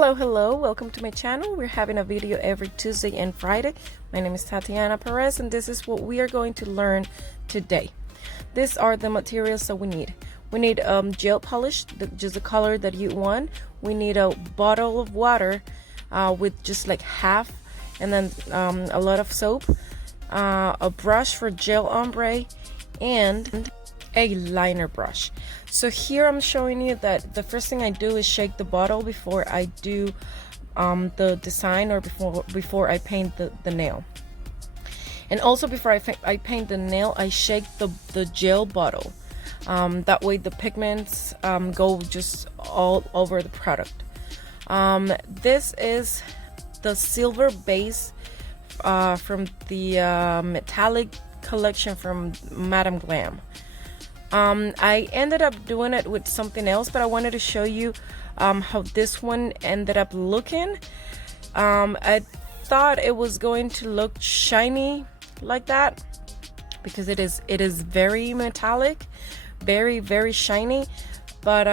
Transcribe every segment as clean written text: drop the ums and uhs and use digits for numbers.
Hello, welcome to my channel. We're having a video every Tuesday and Friday. My name is Tatiana and this is what we are going to learn today. These are the materials that we need. We need gel polish, just the color that you want. We need a bottle of water with just like half, and then a lot of soap, a brush for gel ombre, and a liner brush. So here I'm showing you that the first thing I do is shake the bottle before I do the design, or before I paint the nail. And also before I paint the nail, I shake the gel bottle. That way the pigments go just all over the product. This is the silver base from the metallic collection from Madame Glam. I ended up doing it with something else, but I wanted to show you how this one ended up looking. I thought it was going to look shiny like that because it is very metallic, very shiny, but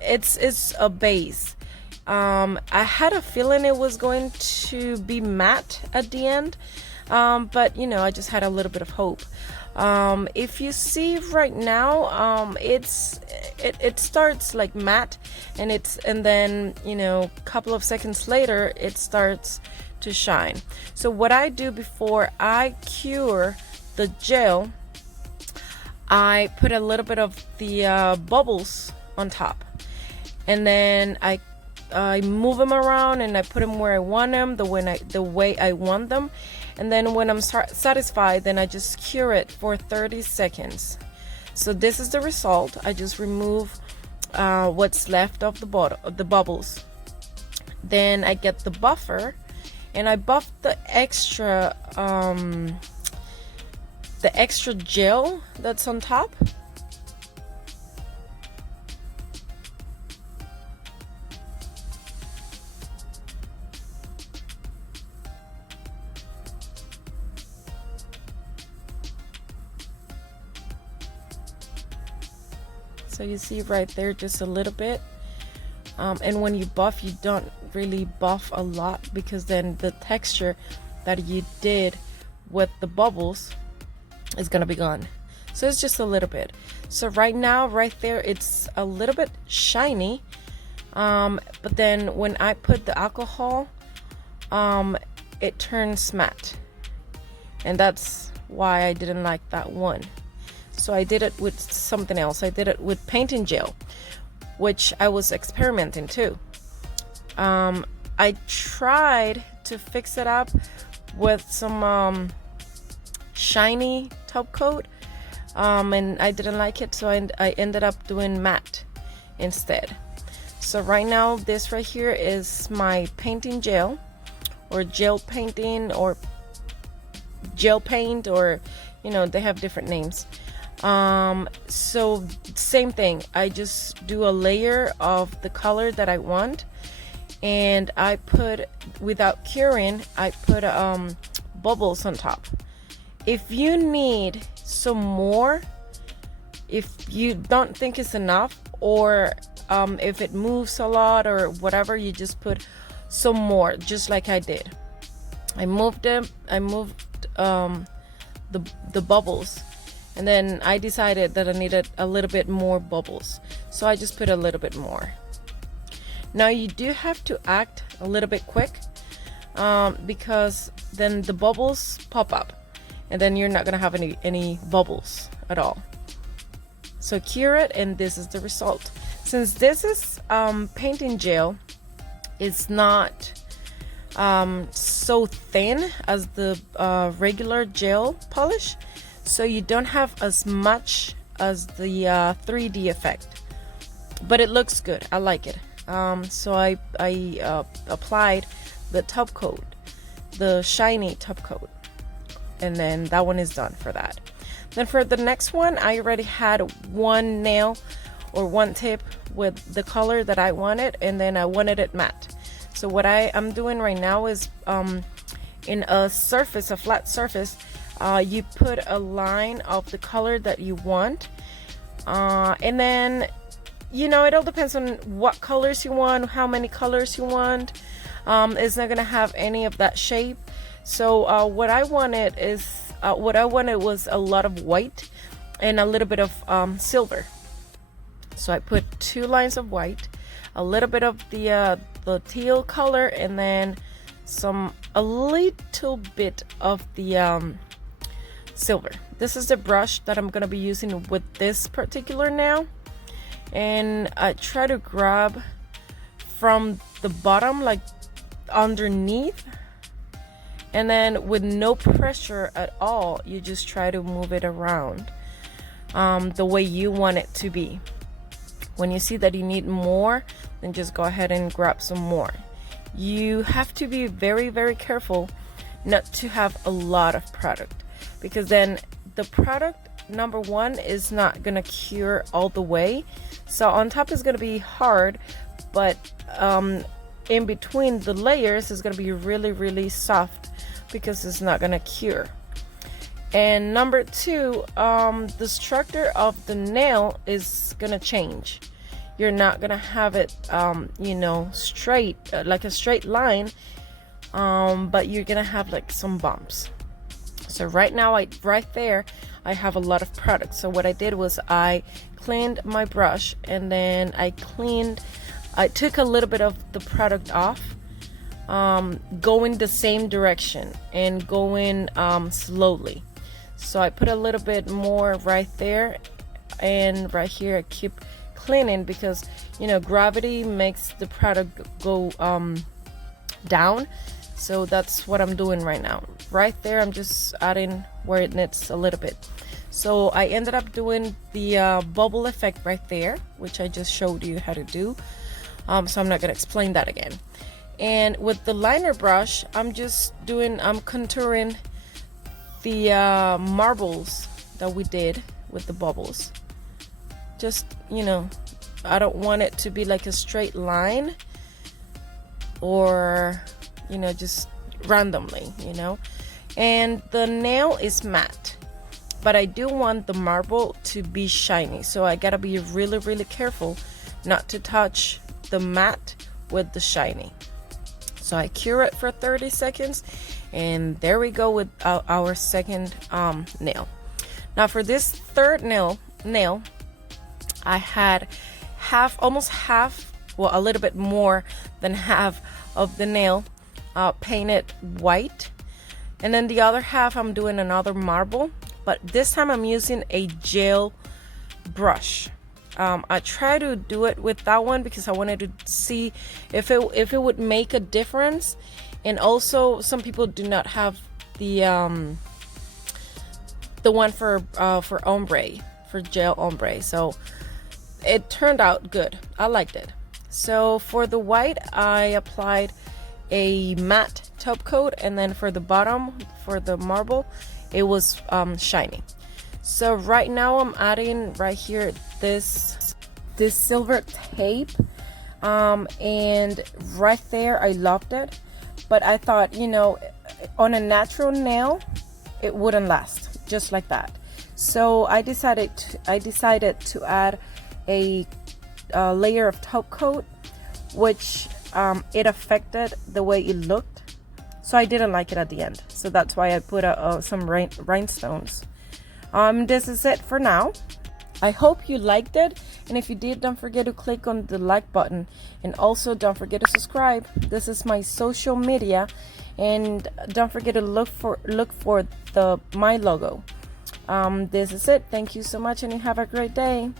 it's a base. I had a feeling it was going to be matte at the end, but you know, I just had a little bit of hope. If you see right now, it starts like matte, and then, you know, a couple of seconds later it starts to shine. So what I do before I cure the gel, I put a little bit of the bubbles on top, and then I move them around and I put them where I want them, the way I want them. And then when I'm satisfied, then I just cure it for 30 seconds. So this is the result. I just remove what's left of the bubbles. Then I get the buffer, and I buff the extra gel that's on top. So you see right there, just a little bit. And when you buff, you don't really buff a lot, because then the texture that you did with the bubbles is gonna be gone. So it's just a little bit. So right now, right there, it's a little bit shiny. But then when I put the alcohol, it turns matte. And that's why I didn't like that one. So I did it with something else. I did it with painting gel, which I was experimenting too. I tried to fix it up with some shiny top coat, and I didn't like it, so I ended up doing matte instead. So right now, this right here is my painting gel, or gel painting, or gel paint, or, you know, they have different names. So same thing, I just do a layer of the color that I want, and I put, without curing, I put bubbles on top. If you need some more, if you don't think it's enough, or if it moves a lot or whatever, you just put some more, just like I did. I moved the bubbles. And then I decided that I needed a little bit more bubbles, so I just put a little bit more. Now you do have to act a little bit quick, because then the bubbles pop up, and then you're not gonna have any bubbles at all. So cure it, and this is the result. Since this is painting gel, it's not so thin as the regular gel polish. So you don't have as much as the 3D effect, but it looks good. I like it. So I applied the top coat, the shiny top coat, and then that one is done for that. Then for the next one, I already had one nail or one tip with the color that I wanted, and then I wanted it matte. So what I'm doing right now is in a flat surface, you put a line of the color that you want, and then you know, it all depends on what colors you want, how many colors you want. It's not gonna have any of that shape. So what I wanted was a lot of white and a little bit of silver. So I put 2 lines of white, a little bit of the teal color, and then a little bit of the silver. This is the brush that I'm gonna be using with this particular nail, and I try to grab from the bottom, like underneath, and then with no pressure at all, you just try to move it around the way you want it to be. When you see that you need more, then just go ahead and grab some more. You have to be very, very careful not to have a lot of product, because then the product, number one, is not gonna cure all the way. So on top is gonna be hard, but in between the layers is gonna be really, really soft because it's not gonna cure. And number two, the structure of the nail is gonna change. You're not gonna have it, you know, straight, like a straight line, but you're gonna have like some bumps. So right now, right there, I have a lot of product. So what I did was I cleaned my brush, and then I took a little bit of the product off, going the same direction and going slowly. So I put a little bit more right there, and right here I keep cleaning, because you know, gravity makes the product go down. So that's what I'm doing right now. Right there, I'm just adding where it needs a little bit. So I ended up doing the bubble effect right there, which I just showed you how to do. So I'm not gonna explain that again. And with the liner brush, I'm contouring the marbles that we did with the bubbles. Just, you know, I don't want it to be like a straight line, or, you know, just randomly, you know. And the nail is matte, but I do want the marble to be shiny, so I gotta be really, really careful not to touch the matte with the shiny. So I cure it for 30 seconds, and there we go with our second nail. Now for this third nail, I had almost half, well, a little bit more than half of the nail painted white, and then the other half I'm doing another marble, but this time I'm using a gel brush. I try to do it with that one because I wanted to see if it would make a difference. And also, some people do not have the one for ombre, for gel ombre, so it turned out good. I liked it. So for the white, I applied a matte top coat, and then for the bottom, for the marble, it was shiny. So right now I'm adding right here this silver tape, and right there I loved it, but I thought, you know, on a natural nail it wouldn't last just like that. So I decided to add a layer of top coat, which it affected the way it looked, so I didn't like it at the end. So that's why I put some rhinestones. This is it for now. I hope you liked it, and if you did, don't forget to click on the like button, and also don't forget to subscribe. This is my social media, and don't forget to look for my logo. This is it. Thank you so much, and you have a great day.